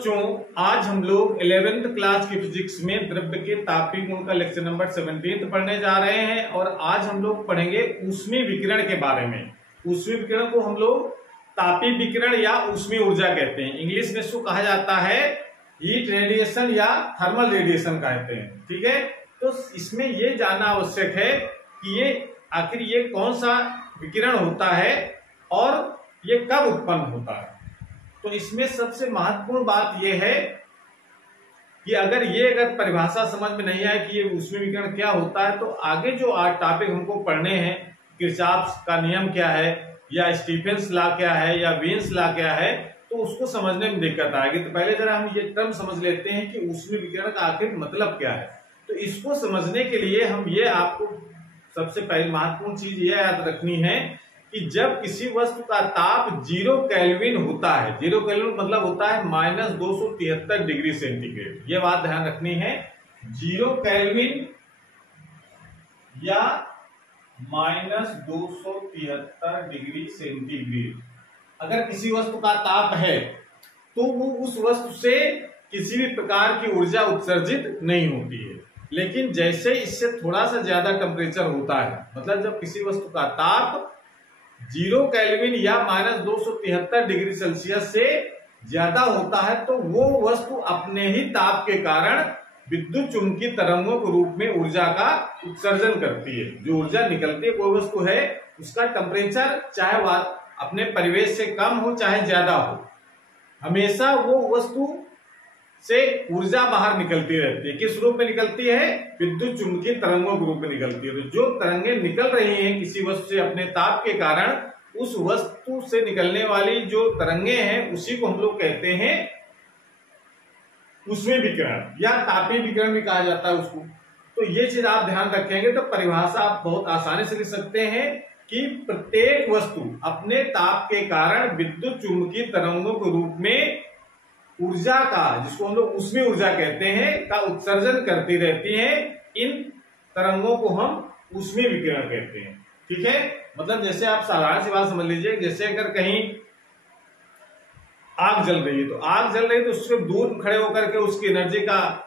बच्चों, आज हम लोग 11th क्लास की फिजिक्स में द्रव्य के तापीय गुण का लेक्चर नंबर 17 पढ़ने जा रहे हैं। और आज हम लोग पढ़ेंगे ऊष्मीय विकिरण के बारे में। ऊष्मीय विकिरण को हम लोग तापीय विकिरण या ऊष्मीय ऊर्जा कहते हैं। इंग्लिश में इसको कहा जाता है हीट रेडिएशन या थर्मल रेडिएशन कहते हैं। ठीक है, तो इसमें ये जानना आवश्यक है कि ये आखिर ये कौन सा विकिरण होता है और ये कब उत्पन्न होता है। तो इसमें सबसे महत्वपूर्ण बात यह है कि अगर परिभाषा समझ में नहीं आए कि ये ऊष्मीय विकिरण क्या होता है, तो आगे जो आज टॉपिक हमको पढ़ने हैं, किरचॉफ का नियम क्या है या स्टीफेंस लॉ क्या है या वीन्स लॉ क्या है, तो उसको समझने में दिक्कत आएगी। तो पहले जरा हम ये टर्म समझ लेते हैं कि ऊष्मीय विकिरण का आखिर मतलब क्या है। तो इसको समझने के लिए हम ये आपको सबसे पहले महत्वपूर्ण चीज ये याद रखनी है कि जब किसी वस्तु का ताप 0 केल्विन होता है, 0 केल्विन मतलब होता है -273 डिग्री सेंटीग्रेड। ये बात ध्यान रखनी है, 0 केल्विन या -273 डिग्री सेंटीग्रेड अगर किसी वस्तु का ताप है तो वो उस वस्तु से किसी भी प्रकार की ऊर्जा उत्सर्जित नहीं होती है। लेकिन जैसे इससे थोड़ा सा ज्यादा टेम्परेचर होता है, मतलब जब किसी वस्तु का ताप 0 केल्विन या -273 डिग्री सेल्सियस से ज्यादा होता है, तो वो वस्तु अपने ही ताप के कारण विद्युत चुंबकीय तरंगों के रूप में ऊर्जा का उत्सर्जन करती है। जो ऊर्जा निकलती है कोई वस्तु है, उसका टेम्परेचर चाहे वह अपने परिवेश से कम हो चाहे ज्यादा हो, हमेशा वो वस्तु से ऊर्जा बाहर निकलती रहती है। किस रूप में निकलती है? विद्युत चुंबकीय तरंगों के रूप में निकलती है। तो जो तरंगे निकल रही हैं किसी वस्तु से अपने ताप के कारण, उस वस्तु से निकलने वाली जो तरंगे हैं उसी को हम लोग कहते हैं ऊष्मीय विकिरण या तापीय विकिरण भी कहा जाता है उसको। तो ये चीज आप ध्यान रखेंगे तो परिभाषा आप बहुत आसानी से लिख सकते हैं कि प्रत्येक वस्तु अपने ताप के कारण विद्युत चुंबकीय तरंगों के रूप में ऊर्जा का, जिसको हम लोग ऊष्मीय ऊर्जा कहते हैं, का उत्सर्जन करती रहती है। इन तरंगों को हम ऊष्मीय विकिरण कहते हैं। ठीक है, मतलब जैसे आप साधारण सी बात समझ लीजिए, जैसे अगर कहीं आग जल रही है तो आग जल रही है तो उससे दूर खड़े होकर के उसकी एनर्जी का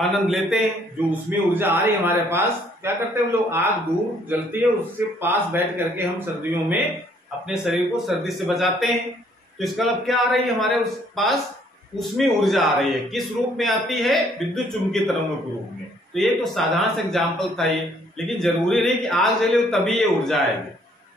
आनंद लेते हैं। जो उसमें ऊर्जा आ रही है हमारे पास, क्या करते हैं हम लोग, आग दूर जलती है उससे पास बैठ करके हम सर्दियों में अपने शरीर को सर्दी से बचाते हैं। तो इसका मतलब क्या आ रही है हमारे उस पास? ऊष्मीय ऊर्जा आ रही है। किस रूप में आती है? विद्युत चुंबकीय तरंगों के रूप में। तो ये तो साधारण सा एग्जाम्पल था ये, लेकिन जरूरी नहीं कि आग जले तभी ये ऊर्जा आएगी।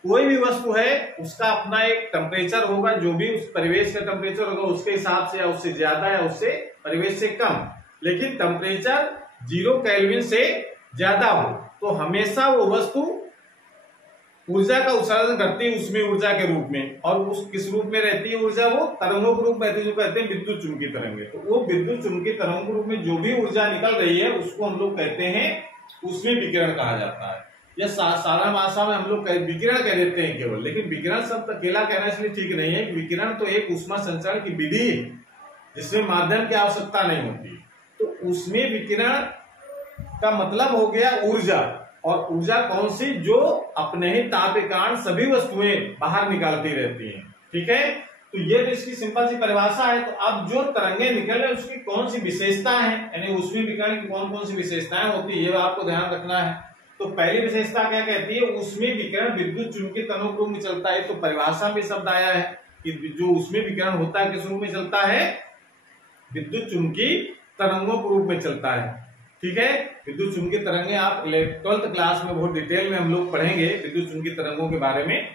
कोई भी वस्तु है उसका अपना एक टेम्परेचर होगा, जो भी उस परिवेश का टेम्परेचर होगा उसके हिसाब से, या उससे ज्यादा या उससे परिवेश से कम। लेकिन टेम्परेचर 0 केल्विन से ज्यादा हो तो हमेशा वो वस्तु ऊर्जा का उत्सर्जन करती है ऊष्मीय ऊर्जा के रूप में। और उस किस रूप में रहती है ऊर्जा? वो तरंगों के रूप में रहती है, जो कहते हैं विद्युत चुंबकीय तरंगे। तो वो विद्युत चुंबकीय तरंगों के रूप में जो भी ऊर्जा निकल रही है उसको हम लोग कहते हैं ऊष्मीय विकिरण कहा जाता है। या साधारण भाषा में हम लोग विकिरण कह देते हैं केवल। लेकिन विकिरण शब्द अकेला कहना इसलिए ठीक नहीं है कि विकिरण तो एक ऊष्मा संचरण की विधि है जिसमें माध्यम की आवश्यकता नहीं होती। तो ऊष्मीय विकिरण का मतलब हो गया ऊर्जा। और ऊर्जा कौन सी? जो अपने ही ताप के कारण सभी वस्तुएं बाहर निकालती रहती हैं। ठीक है, तो ये तो इसकी सिंपल सी परिभाषा है। तो अब जो तरंगे निकल रहे उसकी कौन सी विशेषता है, यानी ऊष्मीय विकिरण की कौन कौन सी विशेषताएं होती है, ये आपको ध्यान रखना है। तो पहली विशेषता क्या कहती है? ऊष्मीय विकिरण विद्युत चुंबकीय तरंगों के रूप में चलता है। तो परिभाषा में शब्द आया है कि जो ऊष्मीय विकिरण होता है किस रूप में चलता है? विद्युत चुंबकीय तरंगों के रूप में चलता है। ठीक है, विद्युत चुंबकीय तरंगे आप 12th क्लास में बहुत डिटेल में हम लोग पढ़ेंगे विद्युत चुंबकीय तरंगों के बारे में।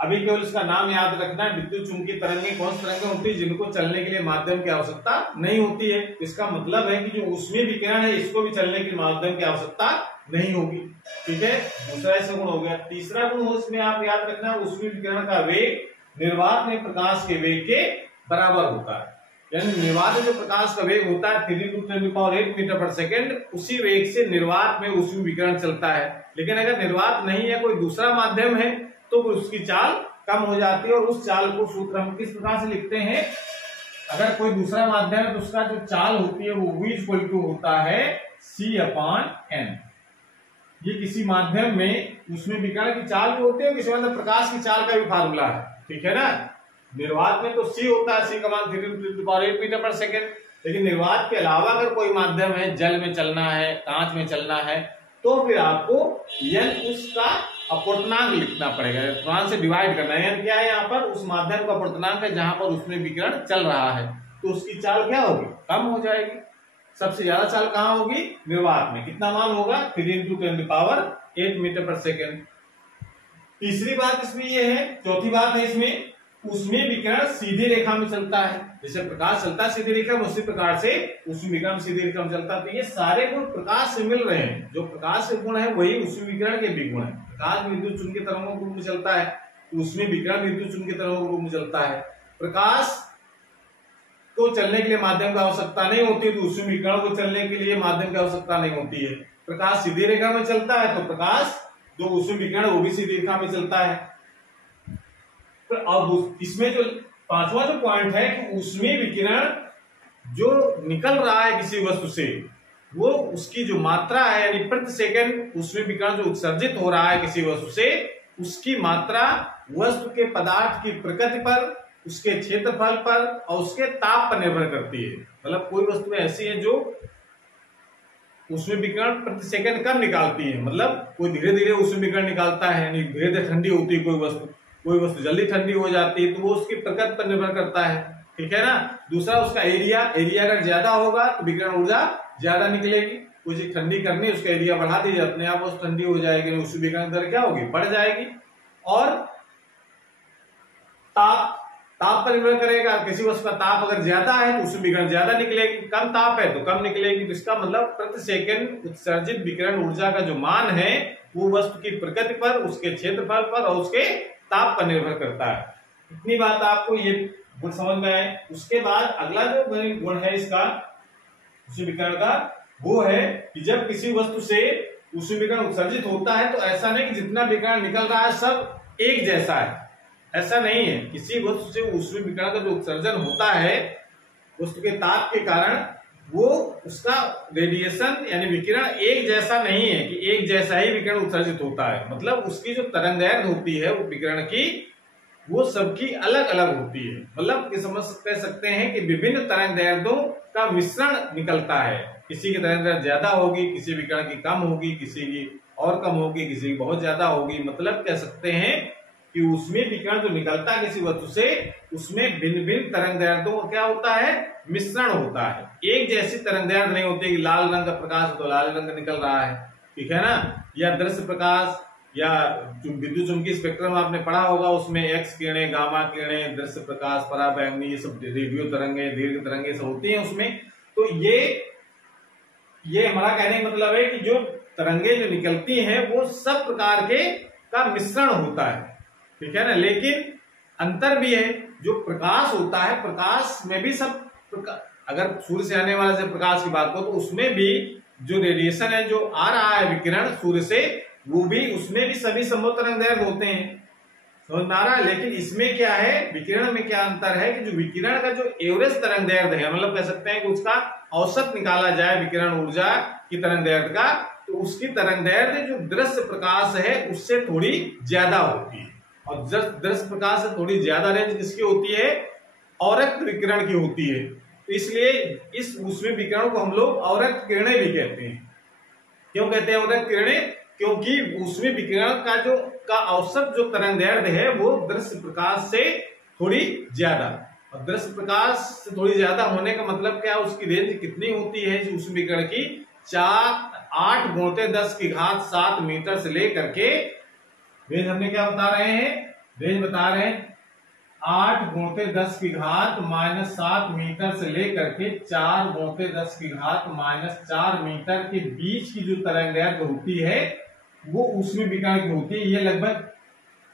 अभी केवल इसका नाम याद रखना है। विद्युत चुंबकीय तरंगे कौन सी तरंगे होती है? जिनको चलने के लिए माध्यम की आवश्यकता नहीं होती है। इसका मतलब है कि जो ऊष्मीय विकिरण है इसको भी चलने के माध्यम की आवश्यकता नहीं होगी। ठीक है, दूसरा ऐसा गुण हो गया। तीसरा गुण उसमें आप याद रखना, ऊष्मीय विकिरण का वेग निर्वात में प्रकाश के वेग के बराबर होता है। यानी निर्वात में जो प्रकाश का वेग होता है 3 × 10⁸ मीटर पर सेकेंड, उसी वेग से निर्वात में ऊष्मीय विकिरण चलता है। लेकिन अगर निर्वात नहीं है, कोई दूसरा माध्यम है, तो उसकी चाल कम हो जाती है। और उस चाल को सूत्र हम किस प्रकार से लिखते हैं? अगर कोई दूसरा माध्यम है तो उसका जो चाल होती है वो V होता है C/N। ये किसी माध्यम में ऊष्मीय विकिरण की चाल भी होती है, किसी मतलब प्रकाश की चाल का भी फार्मूला है। ठीक है ना। निर्वात में तो C होता है, C का मान 3 × 10⁸ मीटर पर सेकेंड। लेकिन निर्वात के अलावा अगर कोई माध्यम है, जल में चलना है, कांच में चलना है, तो फिर आपको n उसका अपवर्तनांक लिखना पड़ेगा, इलेक्ट्रॉन से डिवाइड करना है। n क्या है यहाँ पर? उस माध्यम का अपवर्तनांक है जहां पर उसमें विकिरण चल रहा है, तो उसकी चाल क्या होगी? कम हो जाएगी। सबसे ज्यादा चाल कहाँ होगी? निर्वात में। कितना मान होगा? 3 × 10⁸ मीटर पर सेकेंड। तीसरी बात इसमें ये है, चौथी बात है इसमें, उसमें विकिरण सीधी रेखा में चलता है। जैसे प्रकाश चलता है सीधी रेखा में, उसी प्रकार से उसमें विकिरण सीधी रेखा में चलता है। तो ये सारे गुण प्रकाश से मिल रहे हैं। जो प्रकाश के गुण है वही उसमें विकिरण के भी गुण है। प्रकाश विद्युत चुंबकीय तरंगों के रूप में चलता है, तो उसमें विकिरण विद्युत चुंबकीय तरंगों के रूप में चलता है। प्रकाश को चलने के लिए माध्यम की आवश्यकता नहीं होती, तो उसमें विकिरण को चलने के लिए माध्यम की आवश्यकता नहीं होती है। प्रकाश सीधी रेखा में चलता है, तो प्रकाश जो उसमें विकिरण वो भी सीधी रेखा में चलता है। तो अब इसमें जो पांचवा जो पॉइंट है कि उसमें विकिरण जो निकल रहा है किसी वस्तु से, वो उसकी जो मात्रा है, यानी प्रति सेकंड उसमें विकिरण जो उत्सर्जित हो रहा है किसी वस्तु से, उसकी मात्रा वस्तु के पदार्थ की प्रकृति पर, उसके क्षेत्रफल पर और उसके ताप पर निर्भर करती है। मतलब कोई वस्तु ऐसी है जो उसमें विकिरण प्रति सेकंड कम निकालती है, मतलब कोई धीरे धीरे उसमें विकिरण निकालता है, यानी धीरे धीरे ठंडी होती है कोई वस्तु जल्दी ठंडी हो जाती है, तो वो उसकी प्रकृति पर निर्भर करता है। ठीक है ना। दूसरा उसका एरिया अगर ज्यादा होगा तो विकिरण ऊर्जा ज्यादा निकलेगी। कोई चीज ठंडी करनी है, उसका एरिया बढ़ा दीजिए, अपने आप वो ठंडी हो जाएगी, उसकी विकिरण दर क्या होगी? बढ़ जाएगी। और ताप पर निर्भर करेगा। किसी वस्तु का ताप अगर ज्यादा है तो उसमें विकिरण ज्यादा निकलेगी, कम ताप है तो कम निकलेगी। तो इसका मतलब प्रति सेकंड उत्सर्जित विकिरण ऊर्जा का जो मान है वो वस्तु की प्रकृति पर, उसके क्षेत्रफल पर और उसके ताप पर निर्भर करता है। इतनी बात आपको ये गुण समझ में आए। उसके बाद अगला जो गुण है इसका उसी विकिरण का, वो है कि जब किसी वस्तु से उसमें विकिरण उत्सर्जित होता है तो ऐसा नहीं कि जितना विकिरण निकल रहा है सब एक जैसा है, ऐसा नहीं है। किसी वस्तु से उसमें विकिरण का जो उत्सर्जन होता है वस्तु के ताप के कारण, वो उसका रेडिएशन यानी विकिरण एक जैसा नहीं है कि एक जैसा ही विकिरण उत्सर्जित होता है। मतलब उसकी जो तरंगदैर्घ्य होती है वो विकिरण की, वो सबकी अलग अलग होती है। मतलब कह सकते हैं कि विभिन्न तरंगदैर्घ्यों का मिश्रण निकलता है। किसी की तरंगदैर्घ्य ज्यादा होगी, किसी विकिरण की कम होगी, किसी की और कम होगी, किसी की बहुत ज्यादा होगी। मतलब कह सकते हैं कि उसमें विकिरण जो निकलता है किसी वस्तु से, उसमें भिन्न भिन्न तरंगदैर्घ्यों का क्या होता है? मिश्रण होता है। एक जैसी तरंगदैर्घ्य नहीं होती कि लाल रंग का प्रकाश तो लाल रंग निकल रहा है, ठीक है ना। या दृश्य प्रकाश या जो विद्युत चुंबकीय स्पेक्ट्रम आपने पढ़ा होगा, उसमें एक्स किरणें, गामा किरणें, दृश्य प्रकाश, पराबैंगनी, ये सब रेडियो तरंगे, दीर्घ तरंगे सब होती हैं उसमें। तो ये हमारा कहने का मतलब है कि जो तरंगे जो निकलती हैं वो सब प्रकार के का मिश्रण होता है, ठीक है ना। लेकिन अंतर भी है। जो प्रकाश होता है, प्रकाश में भी सब अगर सूर्य से आने वाले से प्रकाश की बात करो तो उसमें भी जो रेडिएशन है, जो आ रहा है विकिरण सूर्य से, वो भी उसमें भी सभी संभव तरंगदैर्घ्य होते हैं, समझ में आ रहा है। लेकिन इसमें क्या है, विकिरण में क्या अंतर है कि जो विकिरण का जो एवरेज तरंगदैर्घ्य है, मतलब कह सकते हैं कि उसका औसत निकाला जाए विकिरण ऊर्जा की तरंगदैर्घ्य का, तो उसकी तरंगदैर्घ्य जो दृश्य प्रकाश है उससे थोड़ी ज्यादा होती है। और दृश्य प्रकाश से थोड़ी ज्यादा रेंज किसकी होती है? औरक्त विकिरण की होती है। तो इसलिए इस उसमें विकिरण को हम लोग औरक्त किरणें भी कहते हैं। क्यों कहते हैं औरक्त किरणें? क्योंकि उसमें विकिरण का औसत जो तरंगदैर्घ्य है वो दृश्य प्रकाश से थोड़ी ज्यादा, और दृश्य प्रकाश से थोड़ी ज्यादा होने का मतलब क्या, उसकी रेंज कितनी होती है? उस विकिरण की 8 × 10⁷ मीटर से लेकर के, रेंज हमने क्या बता रहे हैं? रेंज बता रहे हैं 8 × 10⁻⁻7 मीटर से लेकर के 4 × 10⁻⁻4 मीटर के बीच की जो तरंगदैर्घ्य होती है वो उसमें विकिरण की होती है। ये लगभग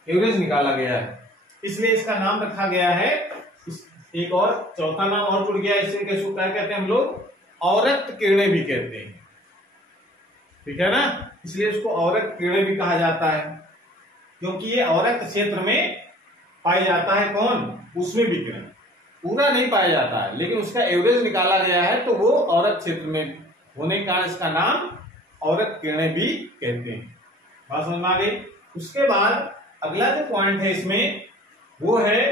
एवरेज निकाला गया है, इसलिए इसका नाम रखा गया है। एक और चौथा नाम और जुड़ गया, इसे क्या कहते हैं हम लोग? औरक्त किरणें भी कहते हैं, ठीक है ना। इसलिए इसको औरक्त किरणें भी कहा जाता है, क्योंकि ये औरक्त क्षेत्र में पाया जाता है। कौन? उसमें विकिरण पूरा नहीं पाया जाता है, लेकिन उसका एवरेज निकाला गया है, तो वो औरक्त क्षेत्र में होने का इसका नाम औरक्त किरणें भी कहते हैं। बात समझ में आ गई। उसके बाद अगला जो पॉइंट है इसमें वो है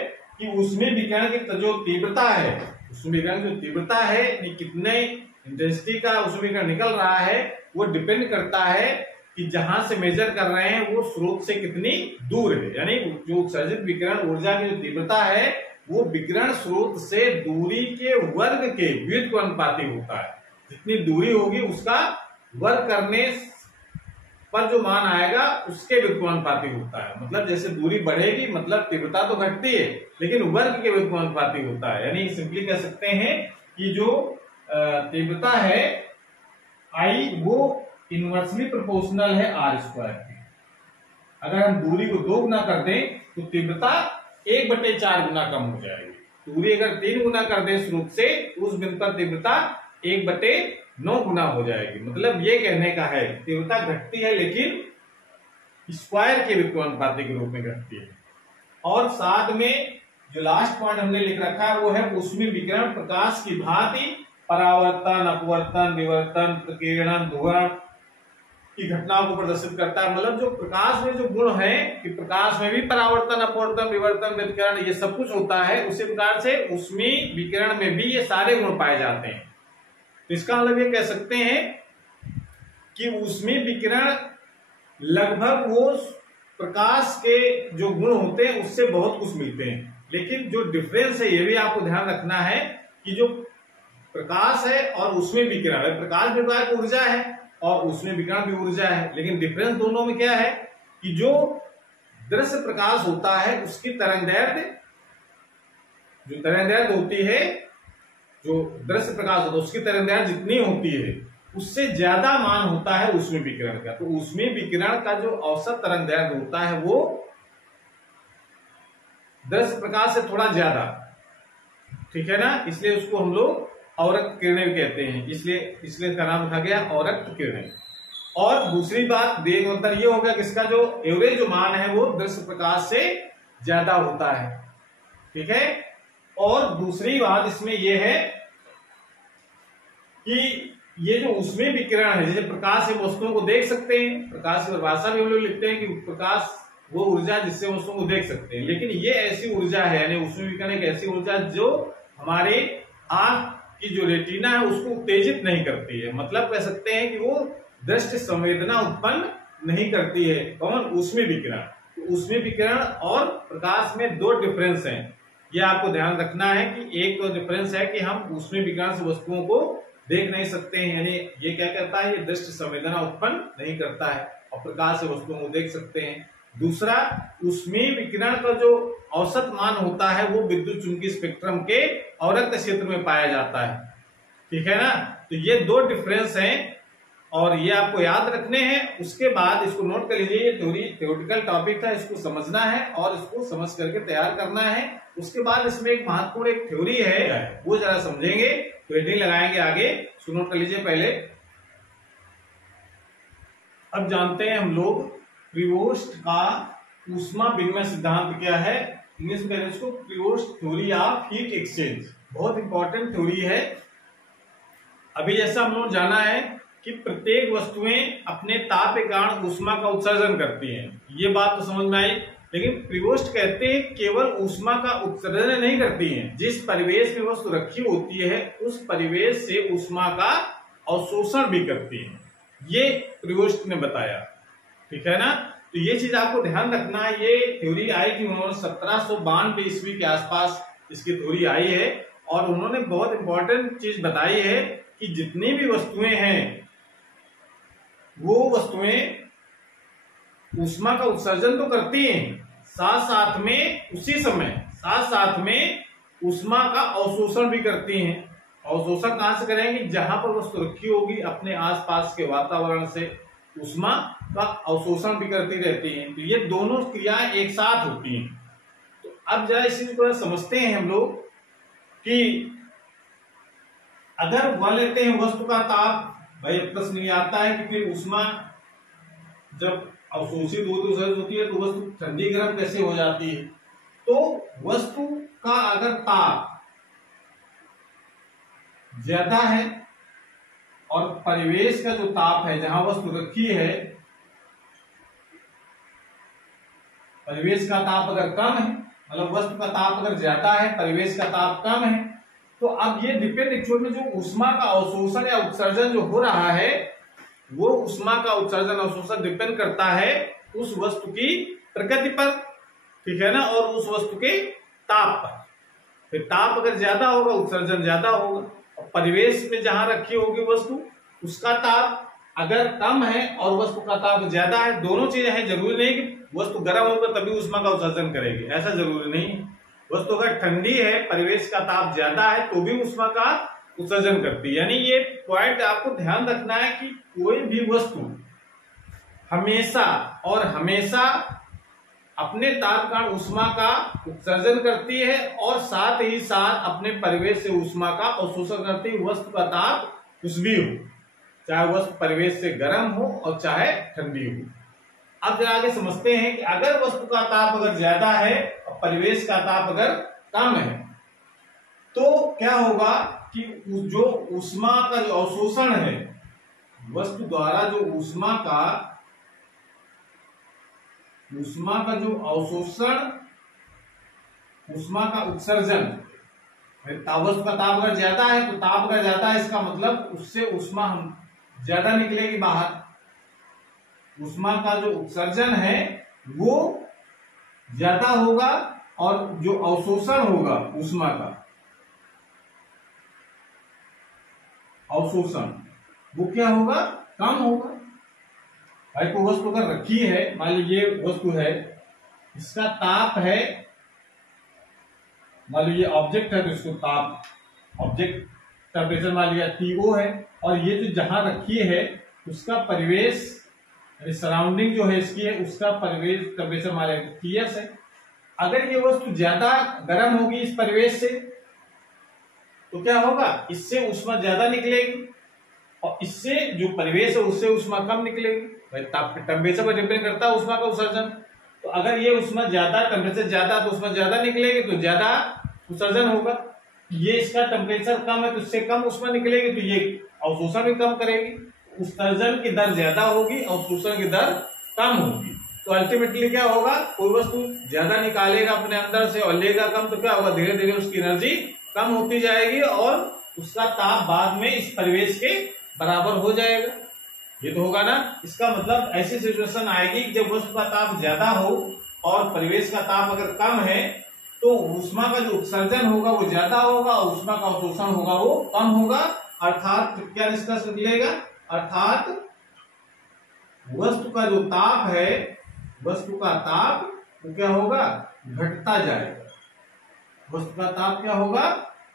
कि उसमें विकिरण की जो तीव्रता है, उसमें विकिरण जो तीव्रता है कितने इंटेंसिटी का उसमें विकिरण निकल रहा है, वो डिपेंड करता है कि जहां से मेजर कर रहे हैं वो स्रोत से कितनी दूर है। यानी जो उत्सर्जित विकिरण ऊर्जा की जो तीव्रता है वो विकिरण स्रोत से दूरी के वर्ग के व्युत्क्रमानुपाती होता है। जितनी दूरी होगी उसका वर्ग करने पर जो मान आएगा उसके व्युत्क्रमानुपाती होता है। मतलब जैसे दूरी बढ़ेगी मतलब तीव्रता तो घटती है लेकिन वर्ग के व्युत्क्रमानुपाती होता है। यानी सिंपली कह सकते हैं कि जो तीव्रता है आई वो इनवर्सली प्रोपोर्शनल है आर स्क्वायर के। अगर हम दूरी को 2 गुना कर दें तो तीव्रता 1/4 गुना कम हो जाएगी। दूरी अगर 3 गुना कर दें स्रोत से उस बिंदु पर तीव्रता 1/9 गुना हो जाएगी। मतलब ये कहने का है तीव्रता घटती है लेकिन स्क्वायर के व्युत्क्रमानुपाती के रूप में घटती है। और साथ में जो लास्ट पॉइंट हमने लिख रखा है वो है ऊष्मीय विकिरण प्रकाश की भांति परावर्तन, अपवर्तन, विवर्तन, प्रकीर्णन, ध्रुवण की घटनाओं को प्रदर्शित करता है। मतलब जो प्रकाश में जो गुण है कि प्रकाश में भी परावर्तन, अपवर्तन, विवर्तन, व्यतिकरण ये सब कुछ होता है, उसी प्रकार से ऊष्मीय विकिरण में भी ये सारे गुण पाए जाते हैं। तो इसका मतलब ये कह सकते हैं कि ऊष्मीय विकिरण लगभग वो प्रकाश के जो गुण होते हैं उससे बहुत कुछ मिलते हैं। लेकिन जो डिफरेंस है ये भी आपको ध्यान रखना है कि जो प्रकाश है और ऊष्मीय विकिरण है, प्रकाश भी तो एक ऊर्जा है और ऊष्मीय विकिरण भी ऊर्जा है, लेकिन डिफरेंस दोनों में क्या है कि जो दृश्य प्रकाश होता है उसकी तरंगदैर्घ्य, जो तरंगदैर्घ्य होती है, जो दृश्य प्रकाश होता है उसकी तरंगदैर्घ्य जितनी होती है उससे ज्यादा मान होता है ऊष्मीय विकिरण का। तो ऊष्मीय विकिरण का जो औसत तरंगदैर्घ्य होता है वो दृश्य प्रकाश से थोड़ा ज्यादा, ठीक है ना, इसलिए उसको हम लोग औरक्त किरणें कहते हैं। इसलिए इसका नाम रखा गया औरक्त किरणें। और दूसरी बात देख अंतर ये हो गया कि इसका जो एवरेज जो मान है वो दृश्य प्रकाश से ज्यादा होता है, ठीक है। और दूसरी बात इसमें यह है कि ये जो ऊष्मीय विकिरण है, जैसे प्रकाश से वस्तुओं को देख सकते हैं, प्रकाश की परिभाषा भी हम लोग लिखते हैं कि प्रकाश वो ऊर्जा जिससे वस्तुओं को देख सकते हैं, लेकिन ये ऐसी ऊर्जा है, यानी ऊष्मीय विकिरण एक ऐसी ऊर्जा जो हमारे आंख की जो रेटिना है उसको उत्तेजित नहीं करती है। मतलब कह सकते हैं कि वो दृष्टि संवेदना उत्पन्न नहीं करती है। कौन? ऊष्मीय विकिरण। तो ऊष्मीय विकिरण और प्रकाश में 2 डिफरेंस हैं, ये आपको ध्यान रखना है कि एक तो डिफरेंस है कि हम ऊष्मीय विकिरण से वस्तुओं को देख नहीं सकते हैं, यानी ये क्या करता है, ये दृष्टि संवेदना उत्पन्न नहीं करता है, और प्रकाश से वस्तुओं को देख सकते हैं। दूसरा, ऊष्मीय विकिरण का जो औसत मान होता है वो विद्युत चुंबकीय स्पेक्ट्रम के औरक्त क्षेत्र में पाया जाता है, ठीक है ना। तो ये 2 डिफरेंस हैं और ये आपको याद रखने हैं। उसके बाद इसको नोट कर लीजिए, ये थ्योरेटिकल टॉपिक था, इसको समझना है और इसको समझ करके तैयार करना है। उसके बाद इसमें एक महत्वपूर्ण एक थ्योरी है, वो जरा समझेंगे तो हेडिंग लगाएंगे आगे, इसको नोट कर लीजिए पहले। अब जानते हैं हम लोग प्रिवोस्ट का ऊष्मा विनिमय सिद्धांत क्या है। इंग्लिश में कहते हैं इसको प्रिवोस्ट थ्योरी ऑफ हीट एक्सचेंज। बहुत इंपॉर्टेंट थ्योरी है। अभी जैसा हम लोग जाना है कि प्रत्येक वस्तुएं अपने ताप के कारण ऊष्मा का उत्सर्जन करती हैं, ये बात तो समझ में आई। लेकिन प्रिवोस्ट कहते हैं केवल ऊष्मा का उत्सर्जन नहीं करती हैं, जिस परिवेश में वस्तु रखी होती है उस परिवेश से ऊष्मा का अवशोषण भी करती हैं, ये प्रिवोस्ट ने बताया, ठीक है ना। तो ये चीज आपको ध्यान रखना है। ये थ्योरी आई थी 1792 ईस्वी के आसपास इसकी थ्योरी आई है, और उन्होंने बहुत इंपॉर्टेंट चीज बताई है कि जितनी भी वस्तुएं हैं वो वस्तुएं ऊष्मा का उत्सर्जन तो करती हैं, साथ साथ में उसी समय साथ साथ में ऊष्मा का अवशोषण भी करती हैं। अवशोषण कहां से करेंगी? जहां पर वस्तु रखी होगी अपने आसपास के वातावरण से ऊष्मा का अवशोषण भी करती रहती हैं। तो ये दोनों क्रियाएं एक साथ होती हैं। तो अब जरा इस चीज को समझते हैं हम लोग कि अगर वह लेते हैं वस्तु का ताप, भाई प्रश्न ये आता है कि फिर ऊष्मा जब अवशोषित होती है तो वस्तु ठंडी गर्म कैसे हो जाती है। तो वस्तु का अगर ताप ज्यादा है और परिवेश का जो ताप है जहां वस्तु रखी है, परिवेश का ताप अगर कम है, मतलब वस्तु का ताप अगर ज्यादा है, परिवेश का ताप कम है, तो अब ये डिपेंड एक्चुअल में जो ऊष्मा का अवशोषण या उत्सर्जन जो हो रहा है, वो ऊष्मा का उत्सर्जन अवशोषण डिपेंड करता है उस वस्तु की प्रकृति पर, ठीक है ना, और उस वस्तु के ताप पर। फिर ताप अगर ज्यादा होगा, उत्सर्जन ज्यादा होगा। और परिवेश में जहां रखी होगी वस्तु, उसका ताप अगर कम है और वस्तु का ताप ज्यादा है, दोनों चीजें हैं। जरूरी नहीं कि वस्तु गर्म होगा तभी ऊष्मा का उत्सर्जन करेगी, ऐसा जरूरी नहीं। वस्तु अगर ठंडी है, परिवेश का ताप ज्यादा है, तो भी ऊष्मा का उत्सर्जन करती है। यानी ये पॉइंट आपको ध्यान रखना है कि कोई भी वस्तु हमेशा और हमेशा अपने ताप कारण ऊष्मा का उत्सर्जन करती है और साथ ही साथ अपने परिवेश से ऊष्मा का अवशोषण करती है। वस्तु का ताप कुछ भी हो, चाहे वस्तु परिवेश से गर्म हो और चाहे ठंडी हो। अब जरा आगे समझते हैं कि अगर वस्तु का ताप अगर ज्यादा है और परिवेश का ताप अगर कम है, तो क्या होगा कि जो ऊष्मा का जो अवशोषण है, वस्तु द्वारा जो ऊष्मा का जो अवशोषण, ऊष्मा का उत्सर्जन, वस्तु का ताप अगर ज्यादा है तो ताप अगर ज्यादा है इसका मतलब उससे ऊष्मा ज्यादा निकलेगी बाहर। ऊष्मा का जो उत्सर्जन है वो ज्यादा होगा और जो अवशोषण होगा ऊष्मा का अवशोषण, वो क्या होगा, कम होगा। भाई को वस्तु अगर रखी है, मान लीजिए ये वस्तु है, इसका ताप है, मान लीजिए ऑब्जेक्ट है तो इसको ताप, ऑब्जेक्ट टेम्परेचर मान लिया TO है, और ये जो जहां रखी है उसका परिवेश यानी सराउंडिंग जो है इसकी है, उसका परिवेश टेम्परेचर मान लिया TS है। अगर ये वस्तु ज्यादा गर्म होगी इस परिवेश से, तो क्या होगा, इससे ऊष्मा ज्यादा निकलेगी और इससे जो परिवेश है उससे ऊष्मा कम निकलेगी। टेम्परेचर पर डिपेंड करता है ऊष्मा का उत्सर्जन। तो अगर ये ऊष्मा ज्यादा, टेम्परेचर ज्यादा, तो ऊष्मा ज्यादा निकलेगी तो ज्यादा उत्सर्जन होगा। ये इसका टेम्परेचर कम है तो इससे कम ऊष्मा निकलेगी, तो ये अवशोषण भी कम करेगी। उत्सर्जन की दर ज्यादा होगी, अवशोषण की दर कम होगी। तो अल्टीमेटली क्या होगा, कोई वस्तु ज्यादा निकालेगा अपने अंदर से और लेगा कम, तो क्या होगा, धीरे धीरे उसकी एनर्जी कम होती जाएगी और उसका ताप बाद में इस परिवेश के बराबर हो जाएगा। ये तो होगा ना। इसका मतलब ऐसी सिचुएशन आएगी कि जब वस्तु का ताप ज्यादा हो और परिवेश का ताप अगर कम है, तो ऊष्मा का जो उत्सर्जन होगा वो ज्यादा होगा और ऊष्मा का अवशोषण होगा वो कम होगा। अर्थात क्या निष्कर्ष निकलेगा, अर्थात वस्तु का जो ताप है, वस्तु का ताप वो क्या होगा, घटता जाएगा। वस्तु का ताप क्या होगा,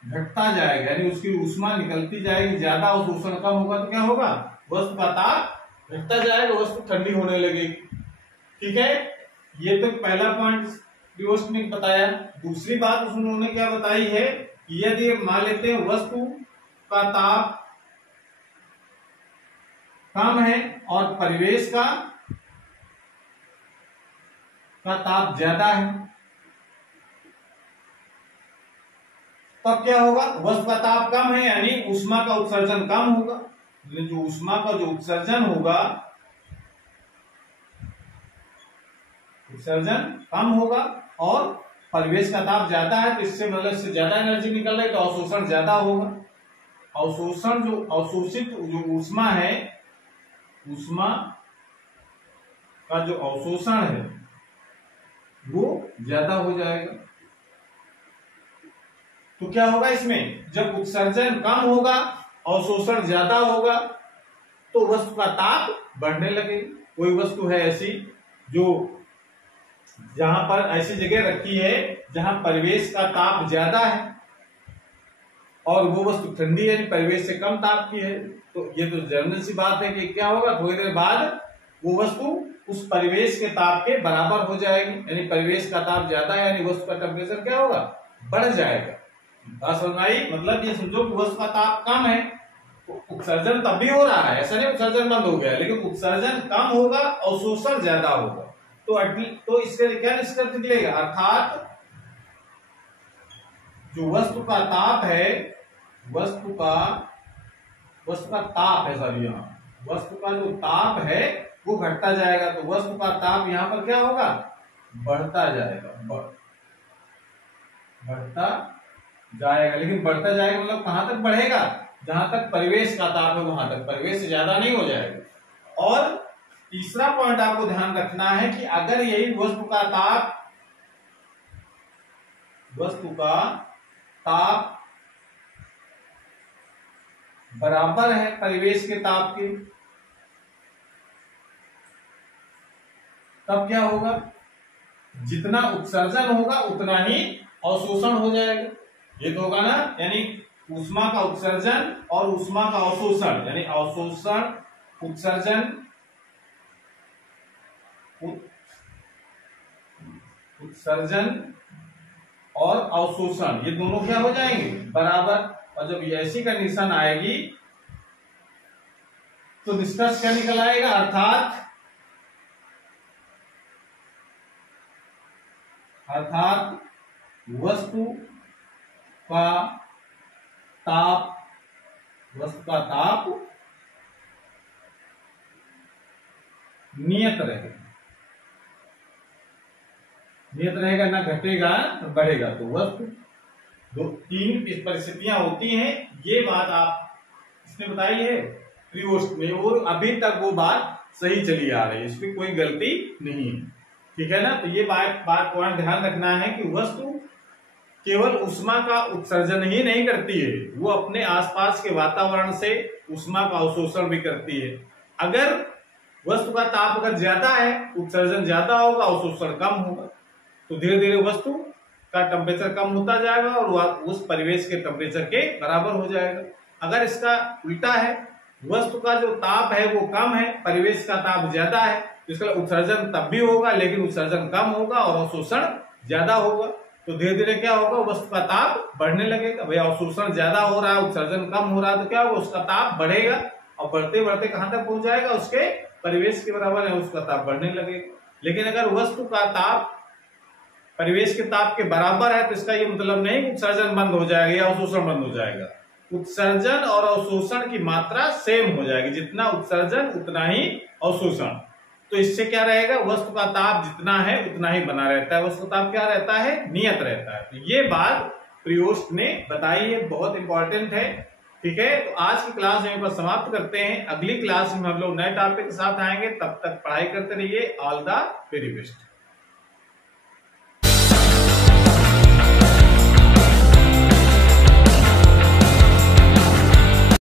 घटता जाएगा, यानी उसकी ऊष्मा निकलती जाएगी ज्यादा, अवशोषण कम होगा तो क्या होगा, वस्तु का ताप घटता जाएगा, वस्तु ठंडी होने लगेगी। ठीक है, ये तो पहला पॉइंट डिवोर्स ने बताया। दूसरी बात उन्होंने क्या बताई है कि यदि मान लेते हैं वस्तु का ताप कम है और परिवेश का ताप ज्यादा है, तब क्या होगा, वस्तु का ताप कम है यानी ऊष्मा का उत्सर्जन कम होगा। जो ऊष्मा का जो उत्सर्जन होगा, उत्सर्जन कम होगा और परिवेश का ताप ज्यादा है तो इससे मतलब इससे ज्यादा एनर्जी निकल रही है तो अवशोषण ज्यादा होगा। अवशोषण जो अवशोषित जो ऊष्मा है, ऊष्मा का जो अवशोषण है वो ज्यादा हो जाएगा। तो क्या होगा इसमें, जब उत्सर्जन कम होगा, अवशोषण ज्यादा होगा, तो वस्तु का ताप बढ़ने लगेगी। कोई वस्तु है ऐसी जो जहां पर ऐसी जगह रखी है जहां परिवेश का ताप ज्यादा है और वो वस्तु ठंडी है, परिवेश से कम ताप की है, तो ये तो जनरल सी बात है कि क्या होगा, थोड़ी देर बाद वो वस्तु उस परिवेश के ताप के बराबर हो जाएगी। यानी परिवेश का ताप ज्यादा है यानी वस्तु का टेम्परेचर क्या होगा, बढ़ जाएगा। बात समझ आई, मतलब ये समझो कि वस्तु का ताप कम है तो उत्सर्जन तब भी हो रहा है, ऐसा नहीं उत्सर्जन बंद हो गया, लेकिन उत्सर्जन कम होगा, अवशोषण ज्यादा होगा। तो इसके क्या निष्कर्ष निकलेगा, अर्थात जो वस्तु का ताप है, वस्तु का ताप है सर, यहाँ वस्तु का जो ताप है वो घटता जाएगा, तो वस्तु का ताप यहाँ पर क्या होगा, बढ़ता जाएगा। बढ़ता जाएगा, लेकिन बढ़ता जाएगा मतलब कहां तक बढ़ेगा, जहां तक परिवेश का ताप है वहां तक, परिवेश से ज्यादा नहीं हो जाएगा। और तीसरा पॉइंट आपको ध्यान रखना है कि अगर यही वस्तु का ताप बराबर है परिवेश के ताप के, तब क्या होगा, जितना उत्सर्जन होगा उतना ही अवशोषण हो जाएगा। ये तो होगा ना, यानी ऊष्मा का उत्सर्जन और ऊष्मा का अवशोषण, यानी अवशोषण, उत्सर्जन, उत्सर्जन और अवशोषण, ये दोनों क्या हो जाएंगे, बराबर। और जब ऐसी कंडीशन आएगी तो निष्कर्ष क्या निकल आएगा, अर्थात वस्तु का ताप नियत रहेगा, ना घटेगा ना बढ़ेगा। तो वस्तु तीन परिस्थितियां होती हैं, ये बात आप इसने बताई है त्रिवोष्ट में, और अभी तक वो बात सही चली आ रही है, इसमें कोई गलती नहीं है, ठीक है ना। तो ये बात पॉइंट ध्यान रखना है कि वस्तु केवल ऊष्मा का उत्सर्जन ही नहीं करती है, वो अपने आसपास के वातावरण से ऊष्मा का अवशोषण भी करती है। अगर वस्तु का ताप अगर ज्यादा है, उत्सर्जन ज्यादा होगा, अवशोषण कम होगा, तो धीरे धीरे वस्तु का टेम्परेचर कम होता जाएगा और उस परिवेश के टेम्परेचर के बराबर हो जाएगा। अगर इसका उल्टा है, वस्तु का जो ताप है वो कम है, परिवेश का ताप ज्यादा है, तो इसका उत्सर्जन तब भी होगा लेकिन उत्सर्जन कम होगा और अवशोषण ज्यादा होगा। तो धीरे धीरे क्या होगा, वस्तु का ताप बढ़ने लगेगा। भाई अवशोषण ज्यादा हो रहा है, उत्सर्जन कम हो रहा है, तो क्या होगा, उसका ताप बढ़ेगा और बढ़ते बढ़ते कहां तक पहुंच जाएगा, उसके परिवेश के बराबर है, उसका ताप बढ़ने लगेगा। लेकिन अगर वस्तु का ताप परिवेश के ताप के बराबर है तो इसका ये मतलब नहीं उत्सर्जन बंद हो जाएगा या अवशोषण बंद हो जाएगा। उत्सर्जन और अवशोषण की मात्रा सेम हो जाएगी, जितना उत्सर्जन उतना ही अवशोषण। तो इससे क्या रहेगा, वस्तु का ताप जितना है उतना ही बना रहता है, वस्तु का ताप क्या रहता है, नियत रहता है। तो ये बात प्रियोस्ट ने बताई है, बहुत इंपॉर्टेंट है, ठीक है। तो आज की क्लास यहीं पर समाप्त करते हैं, अगली क्लास में हम लोग नए टॉपिक के साथ आएंगे, तब तक पढ़ाई करते रहिए। All the very best.